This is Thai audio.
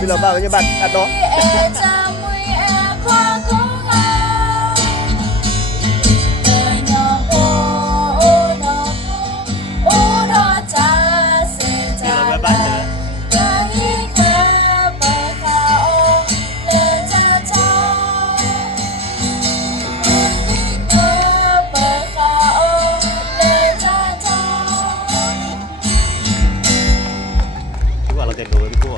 พี่เราบ้าไปยังบ้านอัดเนาะ దగ్గర వరకు